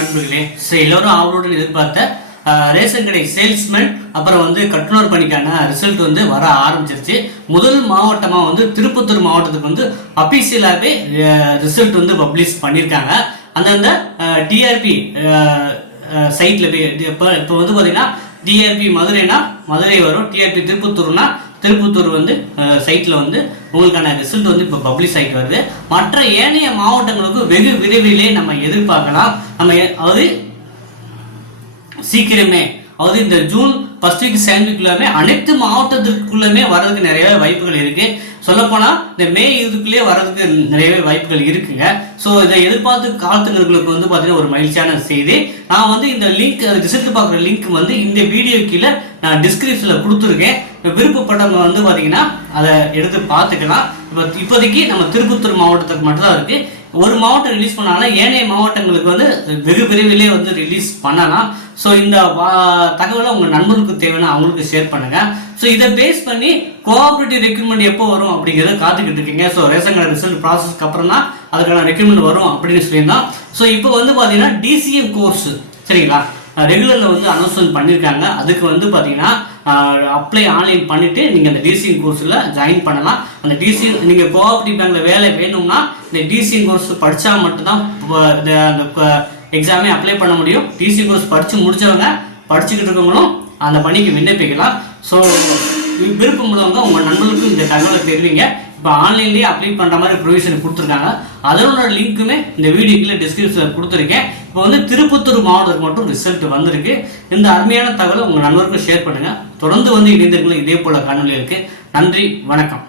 நண்பர்களே, எல்லோரும் அவருடன் எதிர்பார்த்த ரேஷன் கடை சேல்ஸ்மேன் அப்புறம் கட்டுனர் பணிக்கான ரிசல்ட் வர ஆரம்பிச்சிருச்சு. முதல் மாவட்டமாக திருப்பத்தூர் மாவட்டத்துக்கு அபிஷியலாகவே ரிசல்ட் பப்ளிஷ் பண்ணியிருக்காங்க. அந்தந்த டிஆர்பி சைட்டில் போய் இப்போ பார்த்தீங்கன்னா டிஆர்பி மதுரைனா மதுரை வரும், டிஆர்பி திருப்பத்தூர்னா திருப்பத்தூர் சைட்டில் உங்களுக்கான ரிசல்ட் இப்போ பப்ளிஷ் ஆகிட்டு வருது. மற்ற ஏனைய மாவட்டங்களுக்கு வெகு விரைவிலே நம்ம எதிர்பார்க்கலாம். நம்ம அதாவது சீக்கிரமே, அதாவது இந்த ஜூன் ஃபர்ஸ்ட் வீக் செகண்ட் வீக்குள்ளே அனைத்து மாவட்டத்துக்குள்ளே வர்றதுக்கு நிறையவே வாய்ப்புகள் இருக்கு. சொல்லப்போனால் இந்த மே இதுக்குள்ளேயே வர்றதுக்கு நிறையவே வாய்ப்புகள் இருக்குங்க. ஸோ இதை எதிர்பார்த்து காலத்துங்களுக்கு பார்த்தீங்கன்னா ஒரு மகிழ்ச்சியான செய்தி. நான் இந்த லிங்க் ரிசல்ட் பார்க்குற லிங்க் இந்த வீடியோ கீழே நான் டிஸ்கிரிப்ஷனில் கொடுத்துருக்கேன். விருப்பப்பட்டவங்க பார்த்தீங்கன்னா அதை எடுத்து பார்த்துக்கலாம். இப்போதைக்கு நம்ம திருப்பத்தூர் மாவட்டத்துக்கு மட்டும்தான் இருக்குது. ஒரு மாவட்டம் ரிலீஸ் பண்ணாலும் ஏனைய மாவட்டங்களுக்கு வெகு விரைவிலே ரிலீஸ் பண்ணலாம். ஸோ இந்த தகவலை உங்கள் நண்பர்களுக்கு தேவைன்னா அவங்களுக்கு ஷேர் பண்ணுங்கள். ஸோ இதை பேஸ் பண்ணி கோஆபரேட்டிவ் ரெக்ரூட்மெண்ட் எப்போ வரும் அப்படிங்கிறத காத்துக்கிட்டு இருக்கீங்க. ஸோ ரேஷன் கார்டு ரிசல்ட் ப்ராசஸ்க்கு அப்புறம் தான் அதுக்கான ரெக்ரூட்மெண்ட் வரும் அப்படின்னு சொல்லியிருந்தோம். ஸோ இப்போ பார்த்தீங்கன்னா டிசிஎம் கோர்ஸ் சரிங்களா, ரெகுலரில் அனௌன்ஸ்மெண்ட் பண்ணியிருக்காங்க. அதுக்கு பார்த்தீங்கன்னா அப்ளை ஆன்லைன் பண்ணிவிட்டு நீங்கள் அந்த டிசிஎம் கோர்ஸில் ஜாயின் பண்ணலாம். அந்த டிசிஎம் நீங்கள் கோஆபரேட்டிவ் பேங்கில் வேலை வேணும்னா இந்த டிசிஎம் கோர்ஸ் படித்தா மட்டும்தான் அந்த எக்ஸாமே அப்ளை பண்ண முடியும். டிசிஎம் கோர்ஸ் படித்து முடித்தவங்க படிச்சுக்கிட்டு இருக்கவங்களும் அந்த பணிக்கு விண்ணப்பிக்கலாம். ஸோ விருப்பம் உள்ளவங்க உங்கள் நண்பர்களுக்கும் இந்த தகவலை தெரிவிங்க. இப்போ ஆன்லைன்லேயே அப்ளை பண்ணுற மாதிரி ப்ரொவிஷன் கொடுத்துருக்காங்க. அதனோட லிங்க்குமே இந்த வீடியோக்குள்ளே டிஸ்கிரிப்ஷனில் கொடுத்துருக்கேன். இப்போ திருப்பத்தூர் மாவட்டத்துக்கு மட்டும் ரிசல்ட் வந்திருக்கு. இந்த அருமையான தகவலை உங்கள் நண்பருக்கும் ஷேர் பண்ணுங்கள். தொடர்ந்து இணைந்திருக்கலாம் இதே போல் காணொலிகளுக்கு. நன்றி, வணக்கம்.